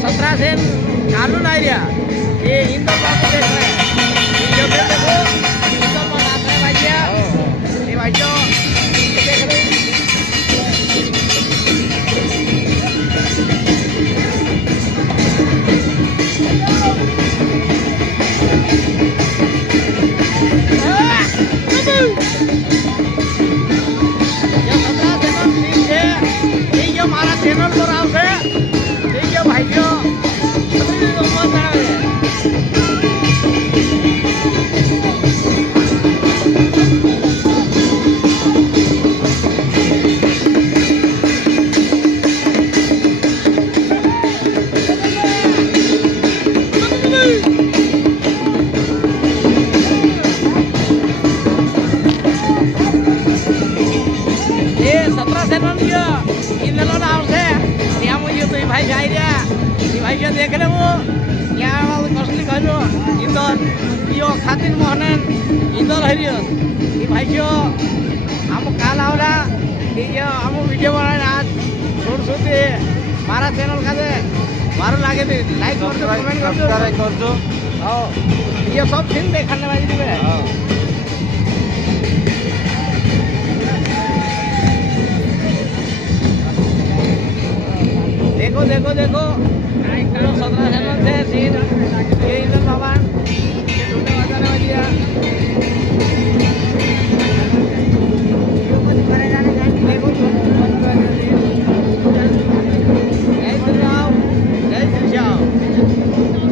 17 से कानून आ रहा ये इंदौर बाबू देख रहे हैं जो भी देखो इंदौर में नाच रहे भैया ये भाई जो देख रहे हैं हमारा चैनल पर आओ से ठीक है भाई जो ये 17 से नन गया इन लोगों ने हमसे यहाँ मुझे तो ये भाई जाए रहा ये भाई जो देख रहे वो यहाँ वाले कसली कहलो इंदौर यो खातिन मोहनन इंदौर हरियो ये भाई जो हम काल आवरा ये जो हम वीडियो बनाए आज छोड़ सोते मारा चैनल का दे मारो लागे थे लाइक कर दो कमेंट कर दो हाँ ये सब फिल्म देखने वाली थी मैं देखो देखो देखो 17 से सीन ये इधर भगवान